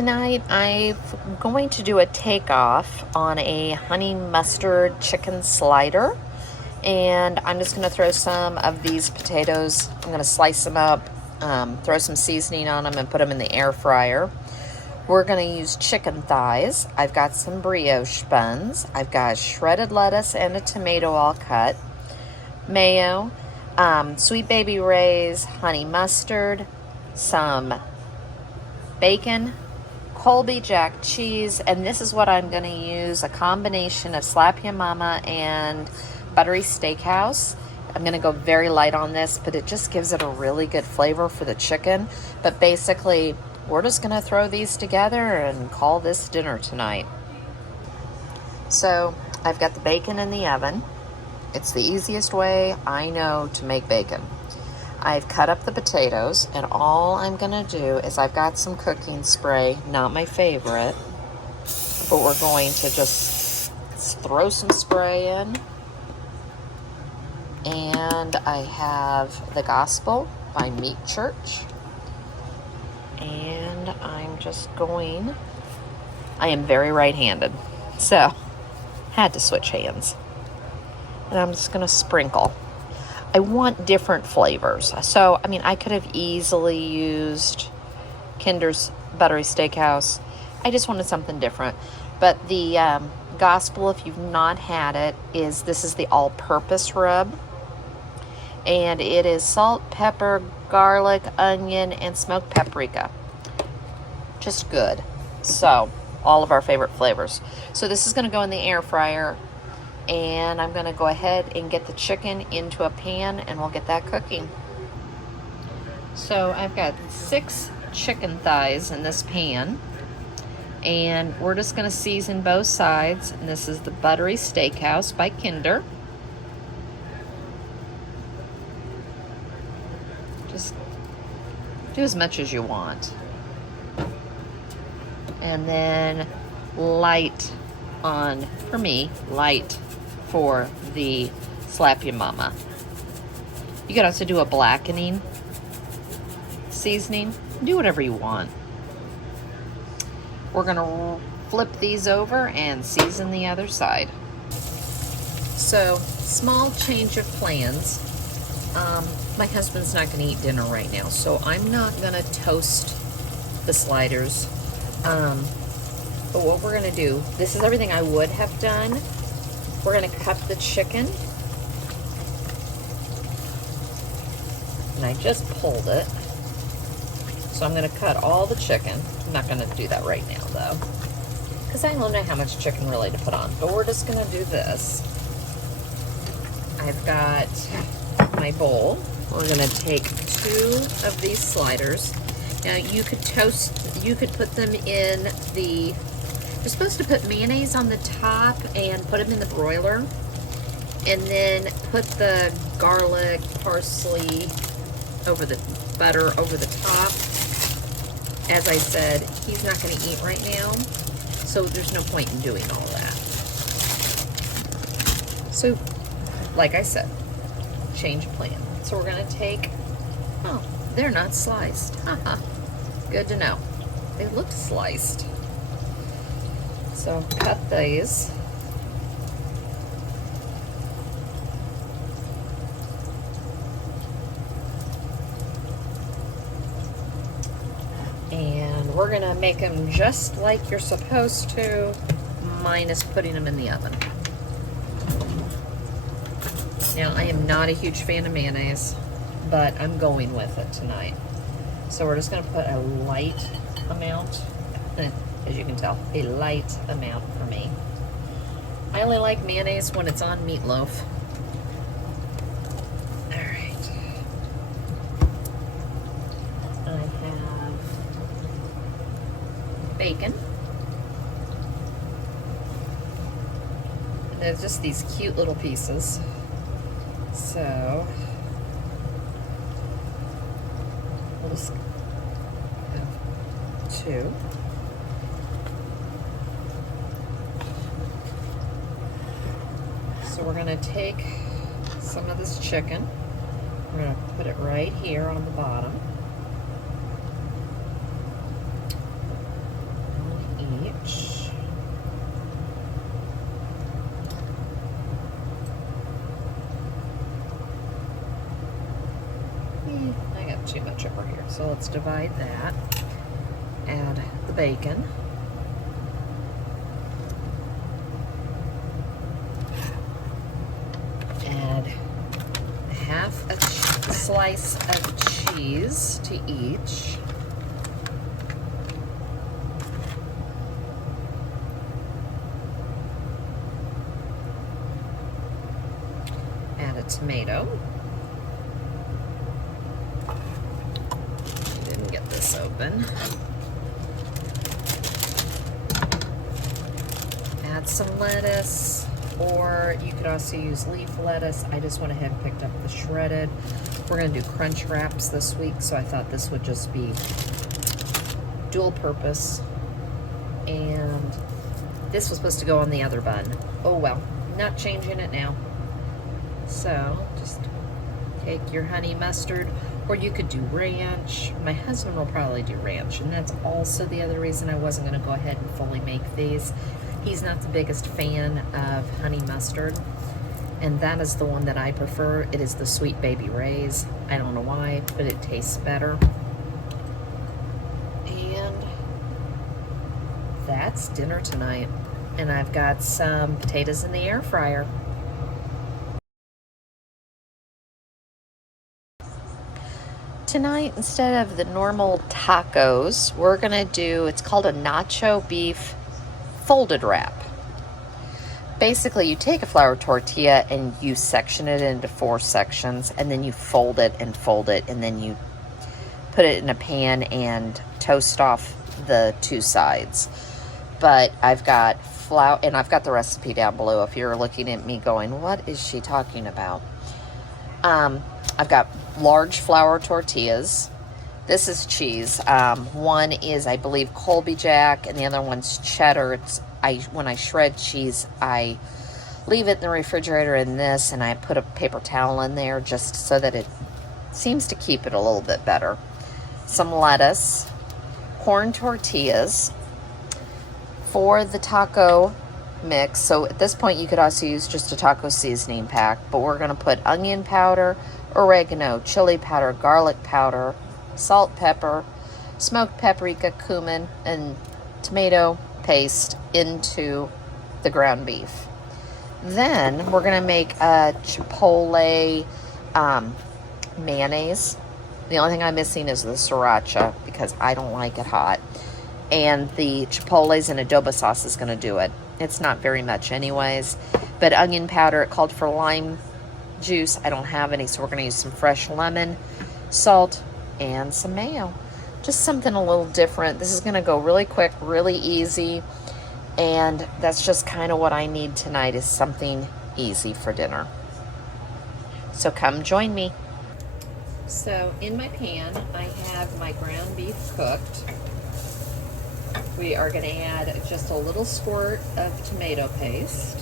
Tonight I'm going to do a takeoff on a honey mustard chicken slider, and I'm just going to throw some of these potatoes. I'm going to slice them up, throw some seasoning on them, and put them in the air fryer. We're going to use chicken thighs. I've got some brioche buns. I've got shredded lettuce and a tomato all cut, mayo, Sweet Baby Ray's honey mustard, some bacon, Colby Jack cheese, and this is what I'm going to use, a combination of Slap Ya Mama and Buttery Steakhouse. I'm going to go very light on this, but it just gives it a really good flavor for the chicken. But basically, we're just going to throw these together and call this dinner tonight. So I've got the bacon in the oven. It's the easiest way I know to make bacon. I've cut up the potatoes, and all I'm going to do is I've got some cooking spray, not my favorite, but we're going to just throw some spray in. And I have The Gospel by Meat Church. And I'm just going, I am very right-handed, so had to switch hands. And I'm just going to sprinkle. I want different flavors. So, I mean, I could have easily used Kinder's Buttery Steakhouse. I just wanted something different. But the Gospel, if you've not had it, this is the all-purpose rub. And it is salt, pepper, garlic, onion, and smoked paprika. Just good. So, all of our favorite flavors. So this is going to go in the air fryer. And I'm going to go ahead and get the chicken into a pan, and we'll get that cooking. So I've got 6 chicken thighs in this pan, and we're just going to season both sides. And this is the Buttery Steakhouse by Kinder. Just do as much as you want. And then light on, for me, light for the Slap Ya Mama. You could also do a blackening seasoning. Do whatever you want. We're gonna flip these over and season the other side. So, small change of plans. My husband's not gonna eat dinner right now, so I'm not gonna toast the sliders. But what we're gonna do, this is everything I would have done. We're going to cut the chicken. And I just pulled it. So I'm going to cut all the chicken. I'm not going to do that right now, though, because I don't know how much chicken really to put on. But we're just going to do this. I've got my bowl. We're going to take 2 of these sliders. Now, you could put them in the... You're supposed to put mayonnaise on the top and put them in the broiler, and then put the garlic, parsley over the butter over the top. As I said, he's not going to eat right now, so there's no point in doing all that. So, like I said, change of plan. So we're going to take, oh, they're not sliced. Haha. Good to know. They look sliced. So cut these. And we're gonna make them just like you're supposed to, minus putting them in the oven. Now, I am not a huge fan of mayonnaise, but I'm going with it tonight. So we're just gonna put a light amount. As you can tell, a light amount for me. I only like mayonnaise when it's on meatloaf. All right. I have bacon. And there's just these cute little pieces. So we'll just have 2. So we're going to take some of this chicken. We're going to put it right here on the bottom. have too much over here. So let's divide that. Add the bacon. Add half a slice of cheese to each. Add a tomato. Didn't get this open. Add some lettuce, or you could also use leaf lettuce. I just went ahead and picked up the shredded. We're gonna do crunch wraps this week, so I thought this would just be dual purpose. And this was supposed to go on the other bun. Oh well, not changing it now. So just take your honey mustard, or you could do ranch. My husband will probably do ranch, and that's also the other reason I wasn't gonna go ahead and fully make these. He's not the biggest fan of honey mustard, and that is the one that I prefer. It is the Sweet Baby Ray's. I don't know why, but it tastes better. And that's dinner tonight. And I've got some potatoes in the air fryer. Tonight, instead of the normal tacos, we're gonna do, it's called a nacho beef folded wrap. Basically, you take a flour tortilla and you section it into 4 sections, and then you fold it, and then you put it in a pan and toast off the 2 sides. But I've got flour, and I've got the recipe down below if you're looking at me going, what is she talking about? I've got large flour tortillas. This is cheese. One is, I believe, Colby Jack, and the other one's cheddar. When I shred cheese, I leave it in the refrigerator in this, and I put a paper towel in there just so that it seems to keep it a little bit better. Some lettuce, corn tortillas for the taco mix. So at this point, you could also use just a taco seasoning pack, but we're going to put onion powder, oregano, chili powder, garlic powder, salt, pepper, smoked paprika, cumin, and tomato paste into the ground beef. Then we're going to make a chipotle mayonnaise. The only thing I'm missing is the sriracha because I don't like it hot. And the chipotles and adobo sauce is going to do it. It's not very much anyways. But onion powder, it called for lime juice. I don't have any, so we're going to use some fresh lemon, salt, and some mayo. Just something a little different. This is going to go really quick, really easy, and that's just kind of what I need tonight, is something easy for dinner. So come join me. So in my pan, I have my ground beef cooked. We are going to add just a little squirt of tomato paste.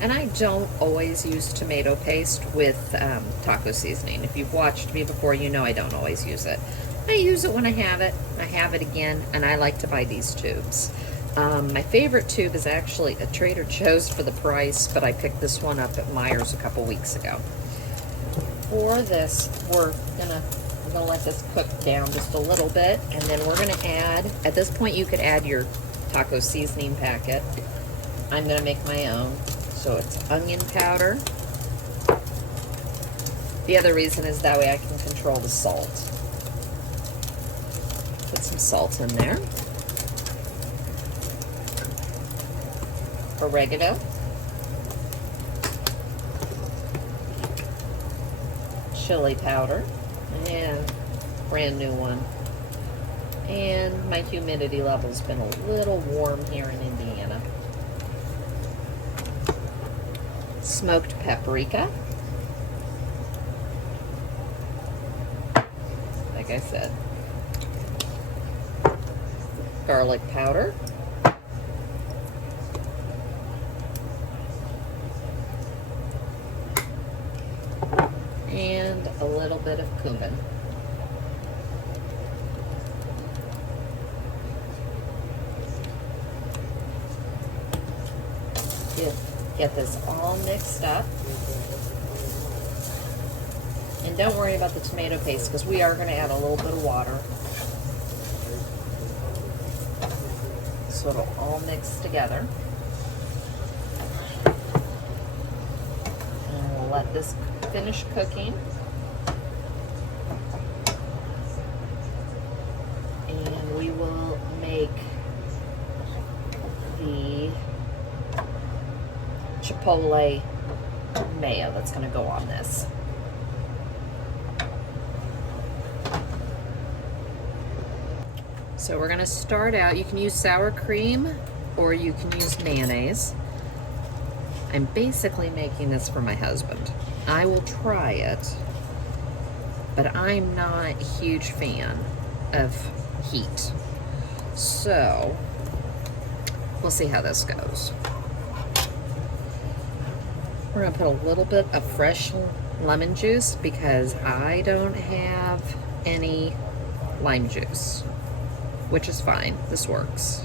And I don't always use tomato paste with taco seasoning. If you've watched me before, you know I don't always use it. I use it when I have it again, and I like to buy these tubes. My favorite tube is actually a Trader Joe's for the price, but I picked this one up at Meijer's a couple weeks ago. For this, we're gonna let this cook down just a little bit, and then we're gonna add, at this point you could add your taco seasoning packet. I'm gonna make my own. So it's onion powder. The other reason is that way I can control the salt. Put some salt in there. Oregano. Chili powder. And brand new one. And my humidity level's been a little warm here in Indiana. Smoked paprika. Like I said. Garlic powder. And a little bit of cumin. Get this all mixed up. And And don't worry about the tomato paste because we are going to add a little bit of water. So it'll all mix together. And we'll let this finish cooking. And we will make the chipotle mayo that's going to go on this. So we're going to start out, you can use sour cream or you can use mayonnaise. I'm basically making this for my husband. I will try it, but I'm not a huge fan of heat. So we'll see how this goes. We're going to put a little bit of fresh lemon juice because I don't have any lime juice, which is fine. This works.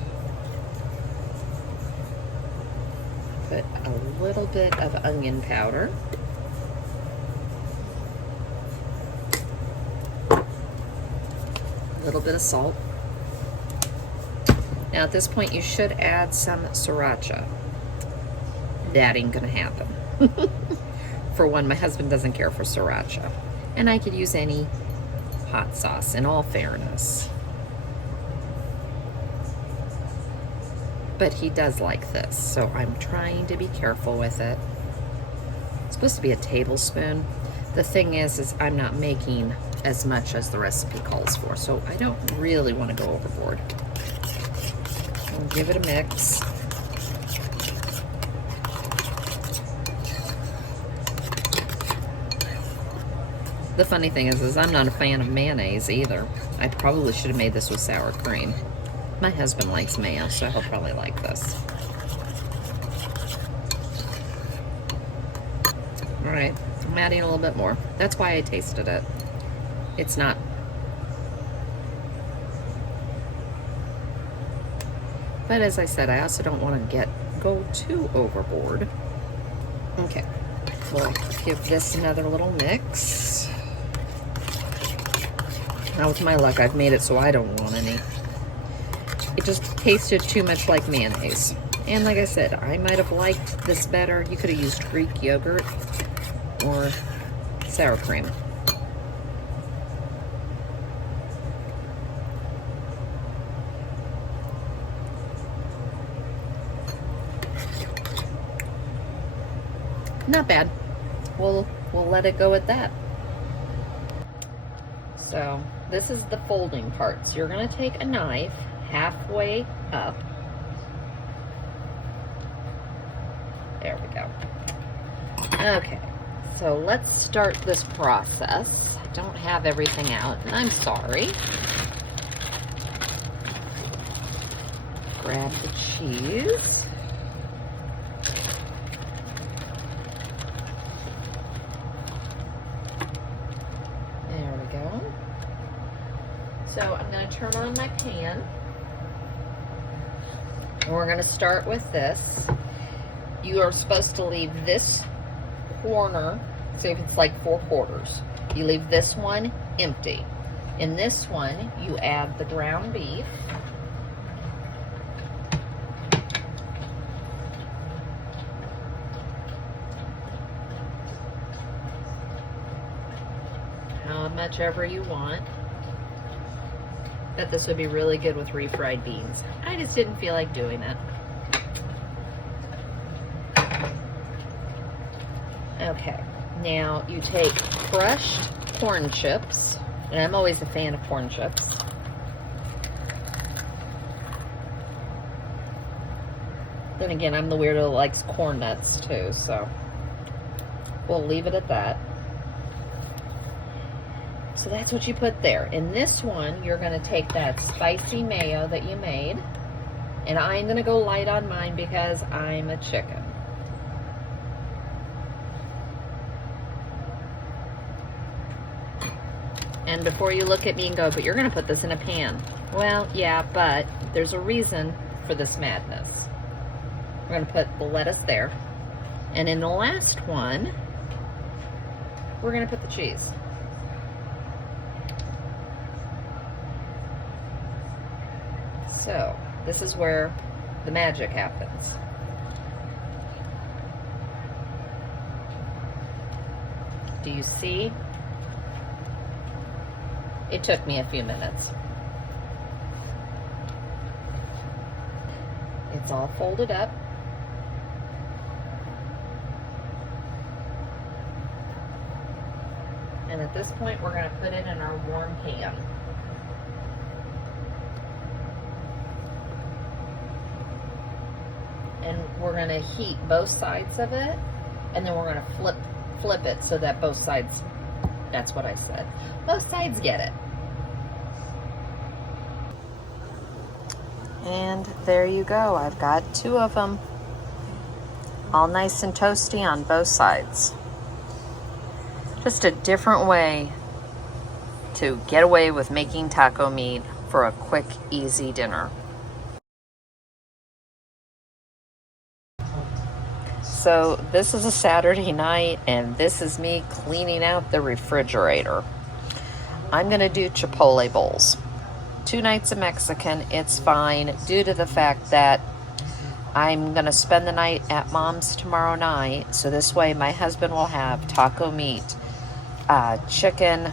Put a little bit of onion powder. A little bit of salt. Now at this point you should add some sriracha. That ain't gonna happen. For one, my husband doesn't care for sriracha. And I could use any hot sauce, in all fairness. But he does like this, so I'm trying to be careful with it. It's supposed to be a tablespoon. The thing is I'm not making as much as the recipe calls for, so I don't really want to go overboard. I'll give it a mix. The funny thing is I'm not a fan of mayonnaise either. I probably should have made this with sour cream. My husband likes mayo, so he'll probably like this. All right, I'm adding a little bit more. That's why I tasted it. It's not. But as I said, I also don't want to go too overboard. Okay, we'll give this another little mix. Now with my luck, I've made it so I don't want any. It just tasted too much like mayonnaise. And like I said, I might have liked this better. You could have used Greek yogurt or sour cream. Not bad. We'll let it go at that. So this is the folding part. So you're going to take a knife halfway up. There we go. Okay, so let's start this process. I don't have everything out, and I'm sorry. Grab the cheese. There we go. So I'm going to turn on my pan. And we're going to start with this. You are supposed to leave this corner, say if it's like 4/4, you leave this one empty. In this one, you add the ground beef. How much ever you want. Bet this would be really good with refried beans. I just didn't feel like doing it. Okay, now you take crushed corn chips, and I'm always a fan of corn chips. Then again, I'm the weirdo that likes corn nuts too, so we'll leave it at that. So that's what you put there. In this one, you're going to take that spicy mayo that you made, and I'm going to go light on mine because I'm a chicken. And before you look at me and go, but you're going to put this in a pan. Well, yeah, but there's a reason for this madness. We're going to put the lettuce there. And in the last one, we're going to put the cheese. So, this is where the magic happens. Do you see? It took me a few minutes. It's all folded up. And at this point, we're going to put it in our warm pan. And we're going to heat both sides of it, and then we're going to flip it so that both sides, that's what I said, both sides get it. And there you go. I've got 2 of them, all nice and toasty on both sides. Just a different way to get away with making taco meat for a quick, easy dinner. So this is a Saturday night, and this is me cleaning out the refrigerator. I'm gonna do Chipotle bowls. 2 nights of Mexican, it's fine, due to the fact that I'm gonna spend the night at Mom's tomorrow night, so this way my husband will have taco meat, chicken,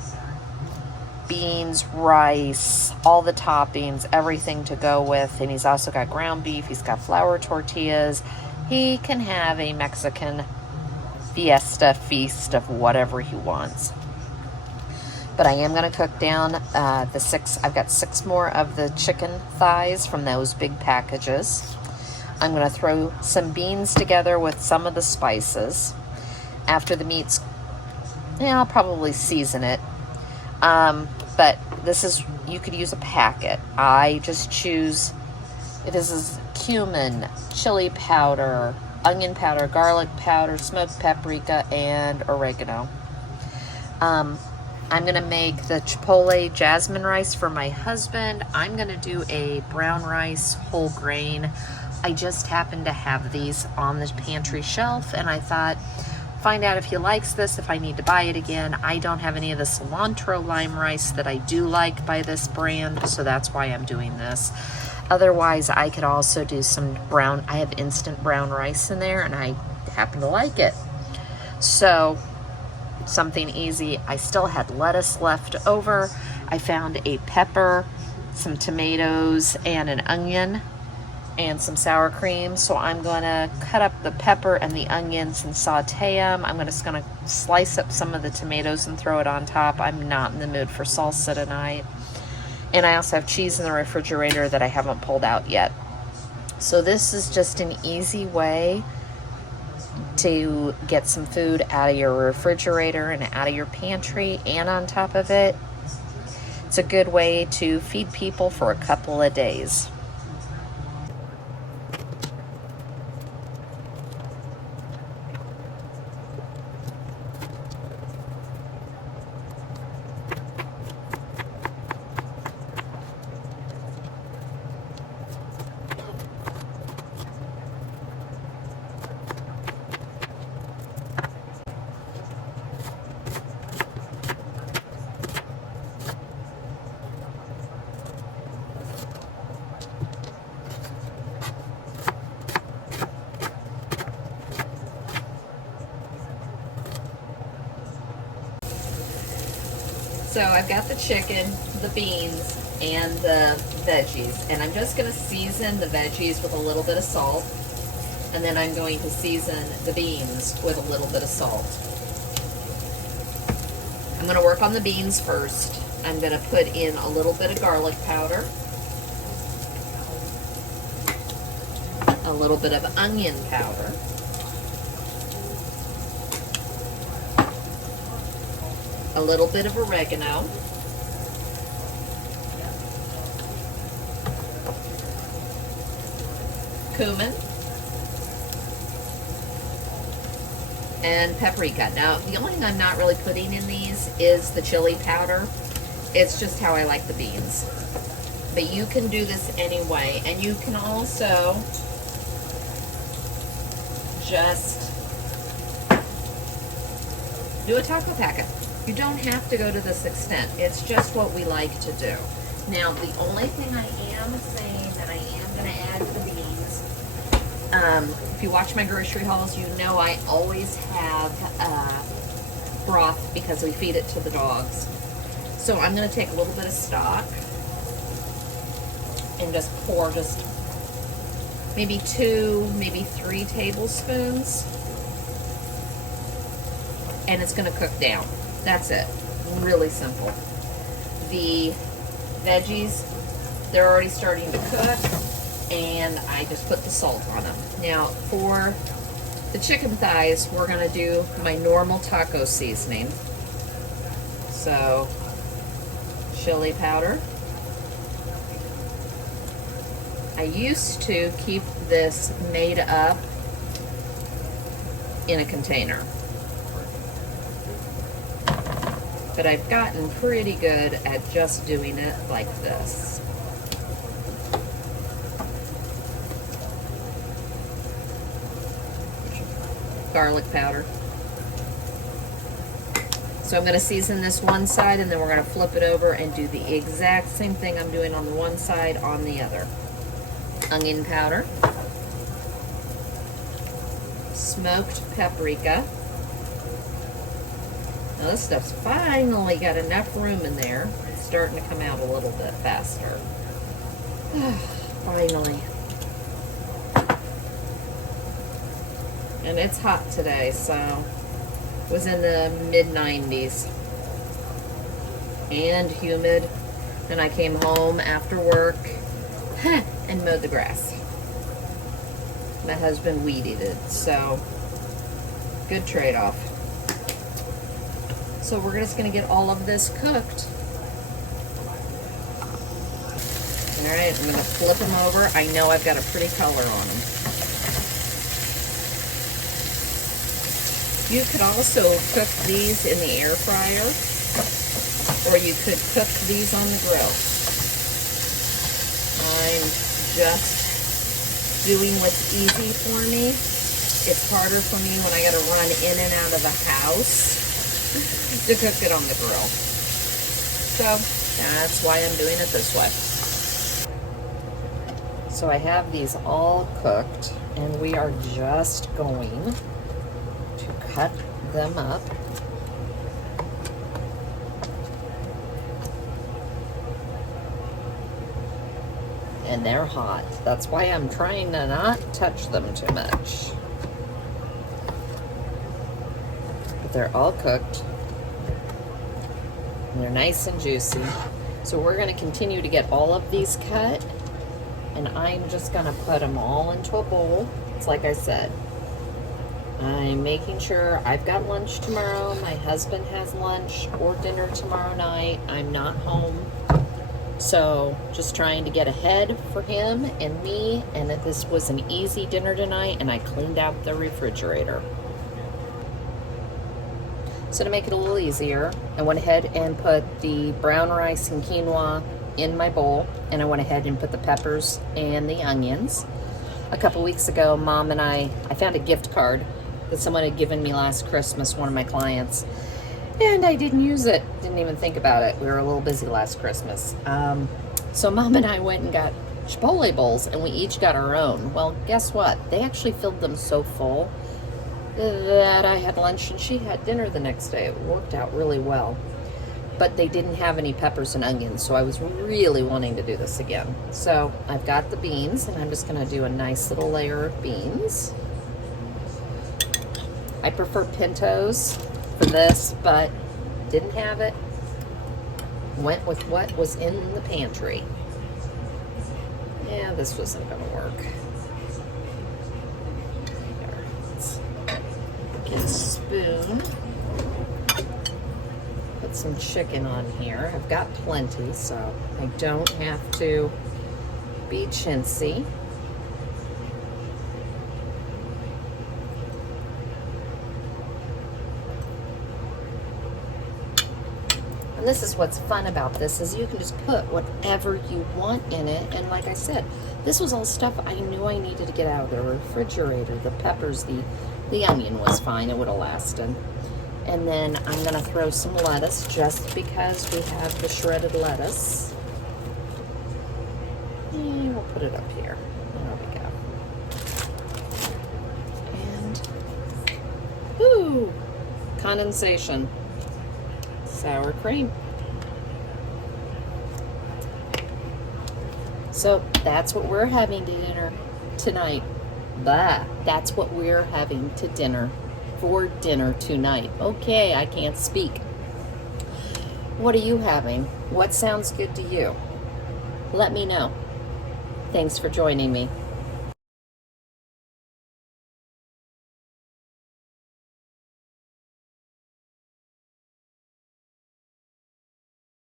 beans, rice, all the toppings, everything to go with, and he's also got ground beef, he's got flour tortillas. He can have a Mexican fiesta feast of whatever he wants. But I am going to cook down I've got 6 more of the chicken thighs from those big packages. I'm going to throw some beans together with some of the spices. After the meat's, I'll probably season it. But this is, you could use a packet. I just choose, this is cumin, chili powder, onion powder, garlic powder, smoked paprika, and oregano. I'm gonna make the Chipotle jasmine rice for my husband. I'm gonna do a brown rice whole grain. I just happen to have these on the pantry shelf, and I thought, find out if he likes this, if I need to buy it again. I don't have any of the cilantro lime rice that I do like by this brand, so that's why I'm doing this. Otherwise, I could also do some brown, I have instant brown rice in there, and I happen to like it. So, something easy. I still had lettuce left over. I found a pepper, some tomatoes, and an onion, and some sour cream. So I'm going to cut up the pepper and the onions and saute them. I'm just going to slice up some of the tomatoes and throw it on top. I'm not in the mood for salsa tonight. And I also have cheese in the refrigerator that I haven't pulled out yet. So this is just an easy way to get some food out of your refrigerator and out of your pantry, and on top of it, it's a good way to feed people for a couple of days. So I've got the chicken, the beans, and the veggies, and I'm just going to season the veggies with a little bit of salt, and then I'm going to season the beans with a little bit of salt. I'm going to work on the beans first. I'm going to put in a little bit of garlic powder, a little bit of onion powder, a little bit of oregano, cumin, and paprika. Now, the only thing I'm not really putting in these is the chili powder. It's just how I like the beans. But you can do this anyway, and you can also just do a taco packet. You don't have to go to this extent. It's just what we like to do. Now, the only thing I am saying that gonna add the beans. If you watch my grocery hauls, you know I always have broth because we feed it to the dogs. So I'm gonna take a little bit of stock and just pour just maybe 2, maybe 3 tablespoons. And it's gonna cook down. That's it. Really simple. The veggies, they're already starting to cook, and I just put the salt on them. Now, for the chicken thighs, we're gonna do my normal taco seasoning. So, chili powder. I used to keep this made up in a container, but I've gotten pretty good at just doing it like this. Garlic powder. So I'm going to season this one side, and then we're going to flip it over and do the exact same thing I'm doing on the one side on the other. Onion powder. Smoked paprika. Now this stuff's finally got enough room in there. It's starting to come out a little bit faster. Finally. And it's hot today, so it was in the mid-90s. And humid. And I came home after work and mowed the grass. My husband weeded it, so good trade-off. So we're just going to get all of this cooked. All right, I'm going to flip them over. I know I've got a pretty color on them. You could also cook these in the air fryer, or you could cook these on the grill. I'm just doing what's easy for me. It's harder for me when I got to run in and out of the house to cook it on the grill. So that's why I'm doing it this way. So I have these all cooked, and we are just going to cut them up. And they're hot. That's why I'm trying to not touch them too much. But they're all cooked. And they're nice and juicy. So we're going to continue to get all of these cut. And I'm just going to put them all into a bowl. It's like I said. I'm making sure I've got lunch tomorrow. My husband has lunch or dinner tomorrow night. I'm not home. So just trying to get ahead for him and me, and that this was an easy dinner tonight, and I cleaned out the refrigerator. So to make it a little easier, I went ahead and put the brown rice and quinoa in my bowl, and I went ahead and put the peppers and the onions. A couple weeks ago, Mom and I found a gift card that someone had given me last Christmas, one of my clients. And I didn't use it, didn't even think about it. We were a little busy last Christmas. So Mom and I went and got Chipotle bowls, and we each got our own. Well, guess what? They actually filled them so full that I had lunch and she had dinner the next day. It worked out really well. But they didn't have any peppers and onions, so I was really wanting to do this again. So I've got the beans, and I'm just gonna do a nice little layer of beans. I prefer pintos for this, but didn't have it. Went with what was in the pantry. Yeah, this wasn't gonna work. There. Let's get a spoon. Put some chicken on here. I've got plenty, so I don't have to be chintzy. And this is what's fun about this, is you can just put whatever you want in it. And like I said, this was all stuff I knew I needed to get out of the refrigerator. The peppers, the onion was fine. It would have lasted. And then I'm gonna throw some lettuce just because we have the shredded lettuce. And we'll put it up here. condensation. Sour cream. So that's what we're having to dinner tonight. That's what we're having to dinner for dinner tonight. Okay, I can't speak. What are you having? What sounds good to you? Let me know. Thanks for joining me.